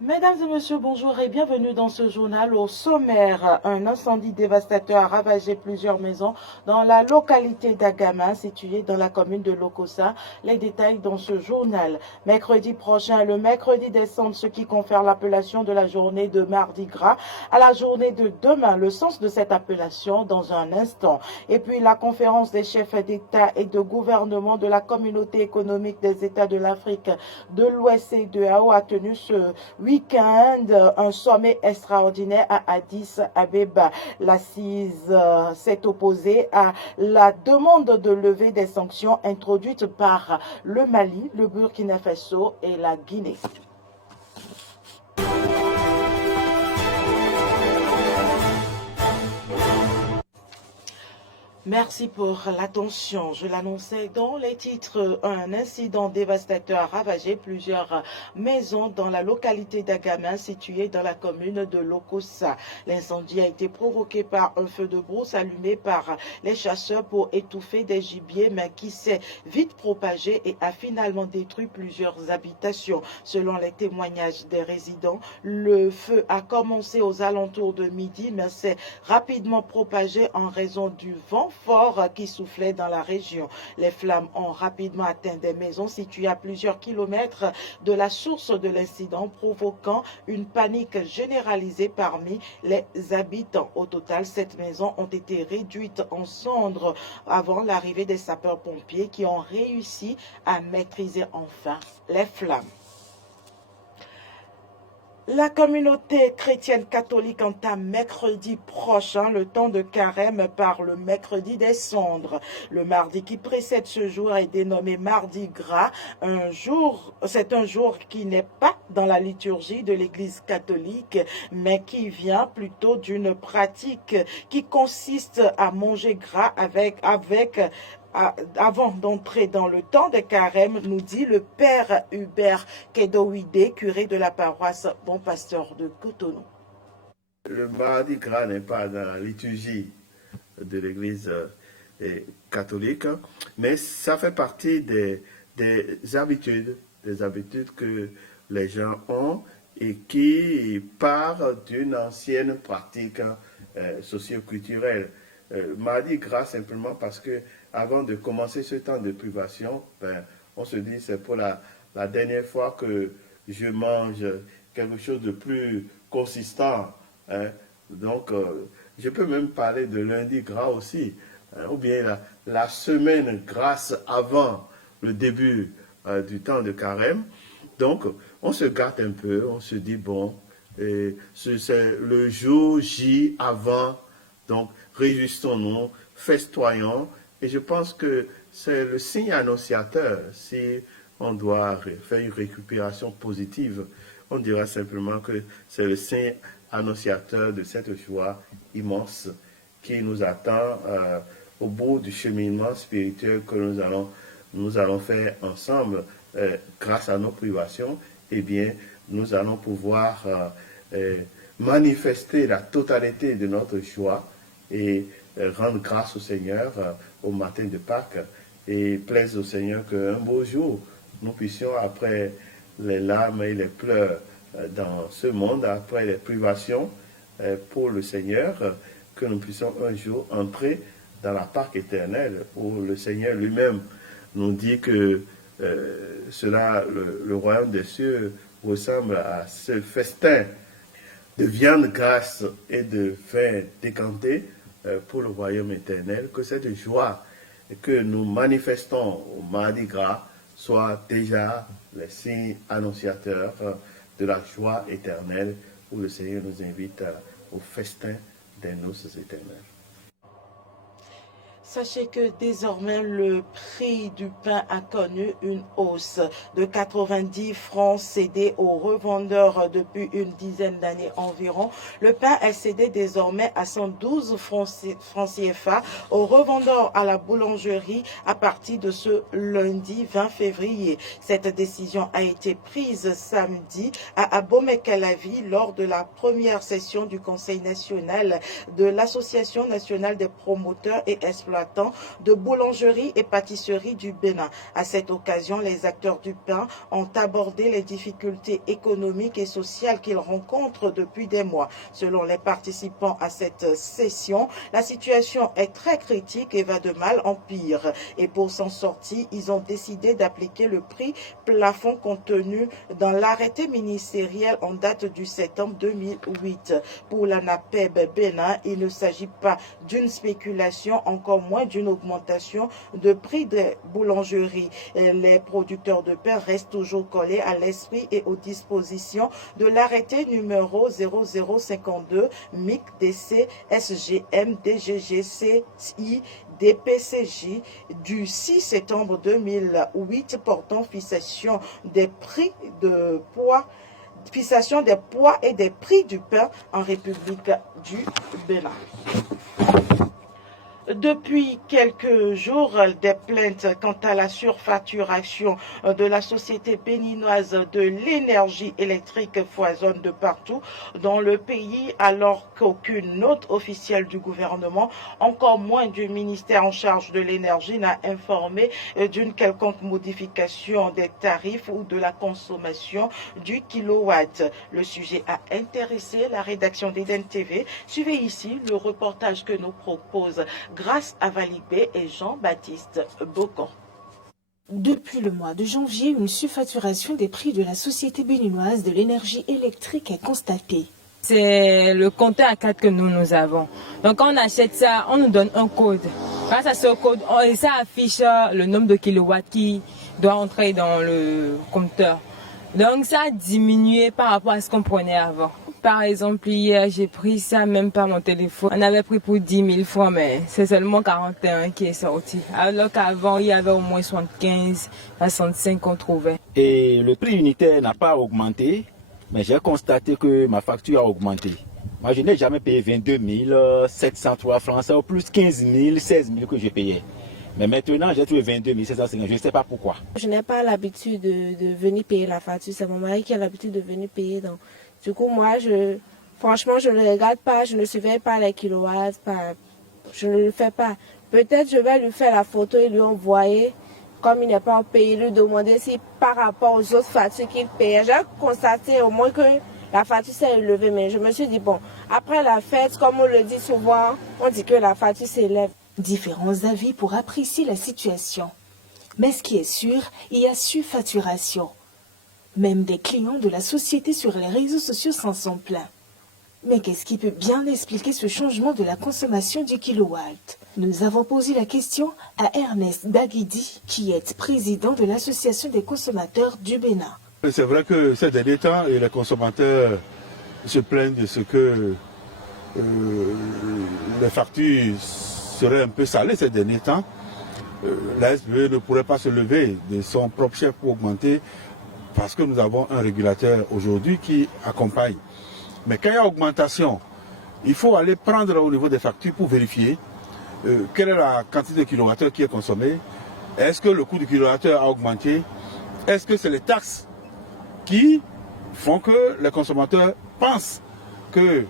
Mesdames et messieurs, bonjour et bienvenue dans ce journal. Au sommaire, un incendie dévastateur a ravagé plusieurs maisons dans la localité d'Agama, située dans la commune de Lokossa. Les détails dans ce journal. Mercredi prochain, le mercredi décembre, ce qui confère l'appellation de la journée de Mardi Gras à la journée de demain. Le sens de cette appellation dans un instant. Et puis la conférence des chefs d'État et de gouvernement de la communauté économique des États de l'Afrique de l'Ouest et de AO a tenu ce week-end un sommet extraordinaire à Addis Abeba. L'assise s'est opposée à la demande de levée des sanctions introduites par le Mali, le Burkina Faso et la Guinée. Merci pour l'attention. Je l'annonçais dans les titres. Un incident dévastateur a ravagé plusieurs maisons dans la localité d'Agama, située dans la commune de Lokossa. L'incendie a été provoqué par un feu de brousse allumé par les chasseurs pour étouffer des gibiers, mais qui s'est vite propagé et a finalement détruit plusieurs habitations. Selon les témoignages des résidents, le feu a commencé aux alentours de midi, mais s'est rapidement propagé en raison du vent fort qui soufflait dans la région. Les flammes ont rapidement atteint des maisons situées à plusieurs kilomètres de la source de l'incident, provoquant une panique généralisée parmi les habitants. Au total, 7 maisons ont été réduites en cendres avant l'arrivée des sapeurs-pompiers qui ont réussi à maîtriser enfin les flammes. La communauté chrétienne catholique entame mercredi prochain le temps de carême par le mercredi des cendres. Le mardi qui précède ce jour est dénommé Mardi Gras. C'est un jour qui n'est pas dans la liturgie de l'Église catholique, mais qui vient plutôt d'une pratique qui consiste à manger gras avant d'entrer dans le temps de carême, nous dit le père Hubert Kedowide, curé de la paroisse Bon Pasteur de Cotonou. Le mardi gras n'est pas dans la liturgie de l'Église catholique, mais ça fait partie des habitudes que les gens ont et qui partent d'une ancienne pratique socio-culturelle. Mardi gras simplement parce que avant de commencer ce temps de privation, on se dit c'est pour la dernière fois que je mange quelque chose de plus consistant. Hein. Donc, je peux même parler de lundi gras aussi, hein, ou bien la semaine grasse avant le début du temps de carême. Donc, on se gâte un peu, on se dit, bon, c'est le jour J avant, donc réjouissons-nous, festoyons, et je pense que c'est le signe annonciateur. Si on doit faire une récupération positive, on dira simplement que c'est le signe annonciateur de cette joie immense qui nous attend au bout du cheminement spirituel que nous allons faire ensemble grâce à nos privations. Eh bien, nous allons pouvoir manifester la totalité de notre joie et rendre grâce au Seigneur au matin de Pâques et plaise au Seigneur qu'un beau jour, nous puissions, après les larmes et les pleurs dans ce monde, après les privations pour le Seigneur, que nous puissions un jour entrer dans la Pâque éternelle où le Seigneur lui-même nous dit que le royaume des cieux ressemble à ce festin de viande grasse et de vin décanté pour le royaume éternel, que cette joie que nous manifestons au Mardi Gras soit déjà le signe annonciateur de la joie éternelle où le Seigneur nous invite au festin des noces éternelles. Sachez que désormais le prix du pain a connu une hausse de 90 francs cédés aux revendeurs depuis une dizaine d'années environ. Le pain est cédé désormais à 112 francs CFA aux revendeurs à la boulangerie à partir de ce lundi 20 février. Cette décision a été prise samedi à Abomey-Calavi lors de la première session du Conseil national de l'Association nationale des promoteurs et exploiteurs exploitants de boulangeries et pâtisseries du Bénin. À cette occasion, les acteurs du pain ont abordé les difficultés économiques et sociales qu'ils rencontrent depuis des mois. Selon les participants à cette session, la situation est très critique et va de mal en pire. Et pour s'en sortir, ils ont décidé d'appliquer le prix plafond contenu dans l'arrêté ministériel en date du septembre 2008. Pour la NAPEB Bénin, il ne s'agit pas d'une spéculation, encore moins d'une augmentation de prix des boulangeries. Les producteurs de pain restent toujours collés à l'esprit et aux dispositions de l'arrêté numéro 0052 MIC DC SGM DGGCI DPCJ du 6 septembre 2008 portant fixation des prix de poids, fixation des poids et des prix du pain en République du Bénin. Depuis quelques jours, des plaintes quant à la surfacturation de la société béninoise de l'énergie électrique foisonnent de partout dans le pays, alors qu'aucune note officielle du gouvernement, encore moins du ministère en charge de l'énergie, n'a informé d'une quelconque modification des tarifs ou de la consommation du kilowatt. Le sujet a intéressé la rédaction d'Eden TV. Suivez ici le reportage que nous propose grâce à Valibé et Jean-Baptiste Bocan. Depuis le mois de janvier, une surfacturation des prix de la Société béninoise de l'énergie électrique est constatée. C'est le compteur à 4 que nous avons. Donc quand on achète ça, on nous donne un code. Grâce à ce code, ça affiche le nombre de kilowatts qui doit entrer dans le compteur. Donc ça a diminué par rapport à ce qu'on prenait avant. Par exemple, hier, j'ai pris ça même par mon téléphone. On avait pris pour 10 000 francs, mais c'est seulement 41 qui est sorti. Alors qu'avant, il y avait au moins 75, 65 qu'on trouvait. Et le prix unitaire n'a pas augmenté, mais j'ai constaté que ma facture a augmenté. Moi, je n'ai jamais payé 22 703 francs, c'est au plus 15 000, 16 000 que je payais. Mais maintenant, j'ai trouvé 22 750, je ne sais pas pourquoi. Je n'ai pas l'habitude de venir payer la facture, c'est mon mari qui a l'habitude de venir payer. Donc, du coup, moi, franchement, je ne regarde pas, je ne surveille pas les kilowatts, je ne le fais pas. Peut-être je vais lui faire la photo et lui envoyer, comme il n'est pas payé, lui demander si par rapport aux autres factures qu'il paye. J'ai constaté au moins que la facture s'est élevée, mais je me suis dit, bon, après la fête, comme on le dit souvent, on dit que la facture s'élève. Différents avis pour apprécier la situation. Mais ce qui est sûr, il y a surfacturation. Même des clients de la société sur les réseaux sociaux s'en sont plaints. Mais qu'est-ce qui peut bien expliquer ce changement de la consommation du kilowatt? Nous avons posé la question à Ernest Baguidi, qui est président de l'Association des consommateurs du Bénin. C'est vrai que ces derniers temps, les consommateurs se plaignent de ce que les factures seraient un peu salées ces derniers temps. La SBE ne pourrait pas se lever de son propre chef pour augmenter, parce que nous avons un régulateur aujourd'hui qui accompagne. Mais quand il y a augmentation, il faut aller prendre au niveau des factures pour vérifier quelle est la quantité de kilowattheure qui est consommée. Est-ce que le coût du kilowattheure a augmenté? Est-ce que c'est les taxes qui font que les consommateurs pensent que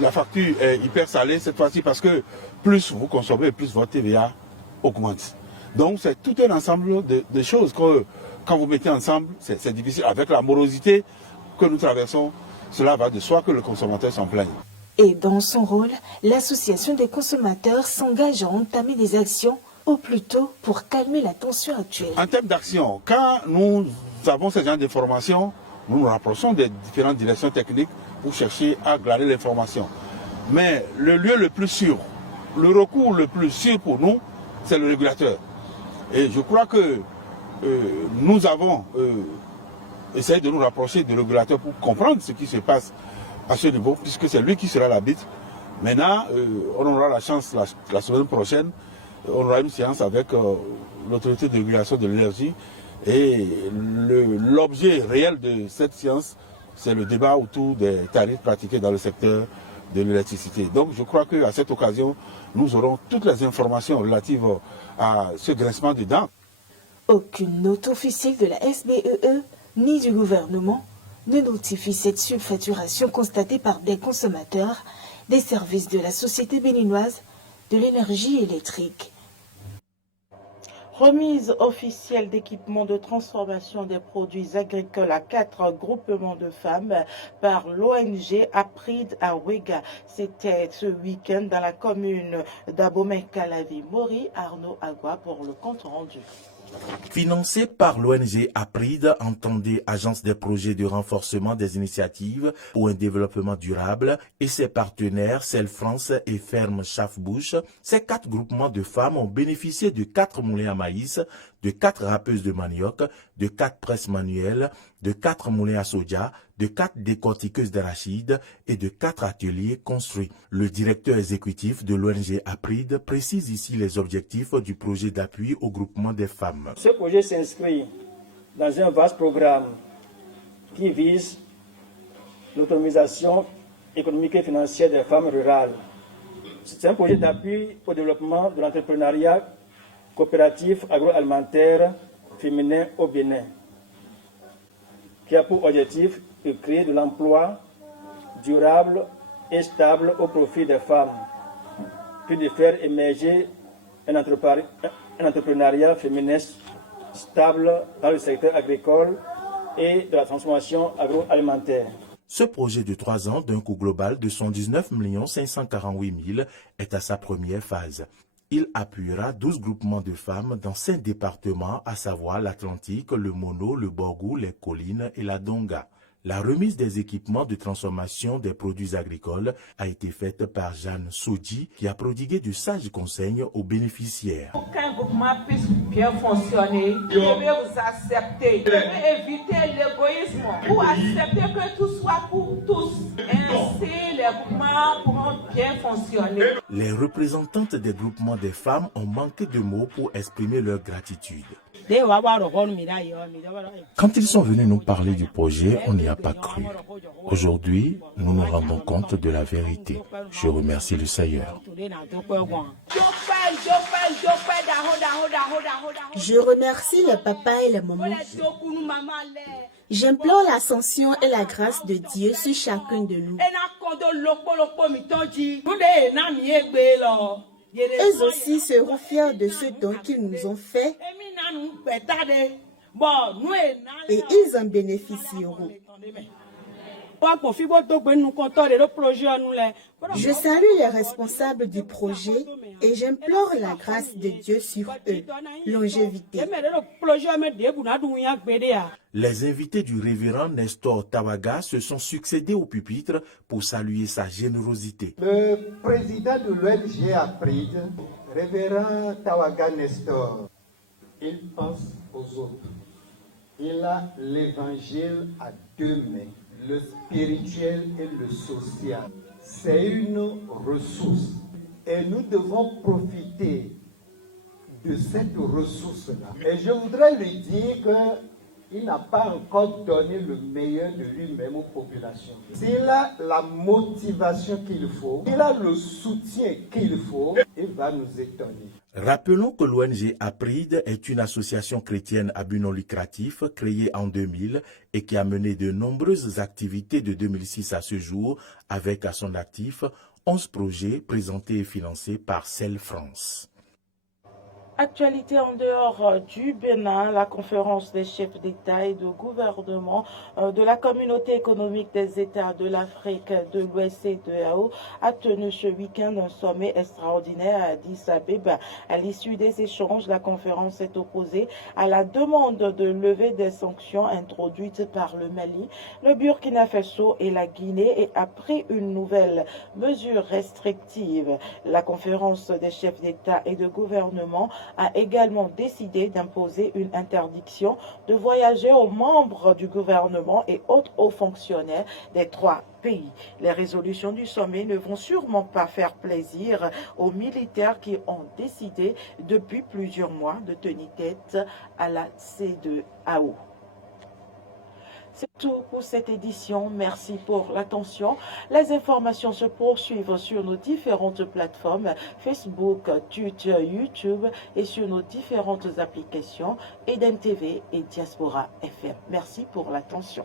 la facture est hyper salée cette fois-ci, parce que plus vous consommez, plus votre TVA augmente. Donc c'est tout un ensemble de choses que quand vous mettez ensemble, c'est difficile. Avec la morosité que nous traversons, cela va de soi que le consommateur s'en plaigne. Et dans son rôle, l'association des consommateurs s'engage à entamer des actions au plus tôt pour calmer la tension actuelle. En termes d'action, quand nous avons ce genre d'informations, nous nous rapprochons des différentes directions techniques pour chercher à glaner l'information. Mais le lieu le plus sûr, le recours le plus sûr pour nous, c'est le régulateur. Et je crois que nous avons essayé de nous rapprocher du régulateur pour comprendre ce qui se passe à ce niveau, puisque c'est lui qui sera l'arbitre. Maintenant, on aura la chance la semaine prochaine, on aura une séance avec l'autorité de régulation de l'énergie. Et l'objet réel de cette séance, c'est le débat autour des tarifs pratiqués dans le secteur de l'électricité. Donc je crois qu'à cette occasion, nous aurons toutes les informations relatives à ce grincement de dents. Aucune note officielle de la SBEE ni du gouvernement ne notifie cette surfacturation constatée par des consommateurs des services de la société béninoise de l'énergie électrique. Remise officielle d'équipements de transformation des produits agricoles à 4 groupements de femmes par l'ONG Apride à Ouéga. C'était ce week-end dans la commune d'Abomey-Calavi-Mori. Arnaud Agua pour le compte rendu. Financé par l'ONG Apride, entendez Agence des projets de renforcement des initiatives pour un développement durable, et ses partenaires Cell France et Ferme Chaffbouche, ces 4 groupements de femmes ont bénéficié de 4 moulins à maïs, de 4 râpeuses de manioc, de 4 presses manuelles, de 4 moulins à soja, de 4 décortiqueuses d'arachides et de 4 ateliers construits. Le directeur exécutif de l'ONG Apride précise ici les objectifs du projet d'appui au groupement des femmes. Ce projet s'inscrit dans un vaste programme qui vise l'autonomisation économique et financière des femmes rurales. C'est un projet d'appui au développement de l'entrepreneuriat coopératif agroalimentaire féminin au Bénin, qui a pour objectif de créer de l'emploi durable et stable au profit des femmes, puis de faire émerger un entrepreneuriat féminin stable dans le secteur agricole et de la transformation agroalimentaire. Ce projet de 3 ans d'un coût global de 119 548 000 est à sa première phase. Il appuiera 12 groupements de femmes dans 5 départements, à savoir l'Atlantique, le Mono, le Borgou, les Collines et la Donga. La remise des équipements de transformation des produits agricoles a été faite par Jeanne Sodji, qui a prodigué de sages conseils aux bénéficiaires. Pour qu'un groupement puisse bien fonctionner, je vais vous accepter. Je vais éviter l'égoïsme pour accepter que tout soit pour tous. Ainsi, les groupements pourront bien fonctionner. Les représentantes des groupements des femmes ont manqué de mots pour exprimer leur gratitude. Quand ils sont venus nous parler du projet, on n'y a pas cru. Aujourd'hui, nous nous rendons compte de la vérité. Je remercie le Seigneur. Je remercie le papa et la maman. J'implore l'ascension et la grâce de Dieu sur chacun de nous. Eux aussi seront fiers de ce don qu'ils nous ont fait et ils en bénéficieront. Je salue les responsables du projet et j'implore la grâce de Dieu sur eux, longévité. Les invités du révérend Nestor Tawaga se sont succédés au pupitre pour saluer sa générosité. Le président de l'ONG Apride, révérend Tawaga Nestor, il pense aux autres. Il a l'évangile à 2 mains, le spirituel et le social. C'est une ressource et nous devons profiter de cette ressource-là. Et je voudrais lui dire qu'il n'a pas encore donné le meilleur de lui-même aux populations. S'il a la motivation qu'il faut, s'il a le soutien qu'il faut, il va nous étonner. Rappelons que l'ONG Apride est une association chrétienne à but non lucratif créée en 2000 et qui a mené de nombreuses activités de 2006 à ce jour avec à son actif 11 projets présentés et financés par Cell France. Actualité en dehors du Bénin, la conférence des chefs d'État et de gouvernement de la communauté économique des États de l'Afrique de l'Ouest et de CEDEAO a tenu ce week-end un sommet extraordinaire à Addis Abeba. À l'issue des échanges, la conférence est opposée à la demande de lever des sanctions introduites par le Mali, le Burkina Faso et la Guinée et a pris une nouvelle mesure restrictive. La conférence des chefs d'État et de gouvernement a également décidé d'imposer une interdiction de voyager aux membres du gouvernement et autres hauts fonctionnaires des 3 pays. Les résolutions du sommet ne vont sûrement pas faire plaisir aux militaires qui ont décidé depuis plusieurs mois de tenir tête à la CEDEAO. C'est tout pour cette édition. Merci pour l'attention. Les informations se poursuivent sur nos différentes plateformes Facebook, Twitter, YouTube et sur nos différentes applications Eden TV et Diaspora FM. Merci pour l'attention.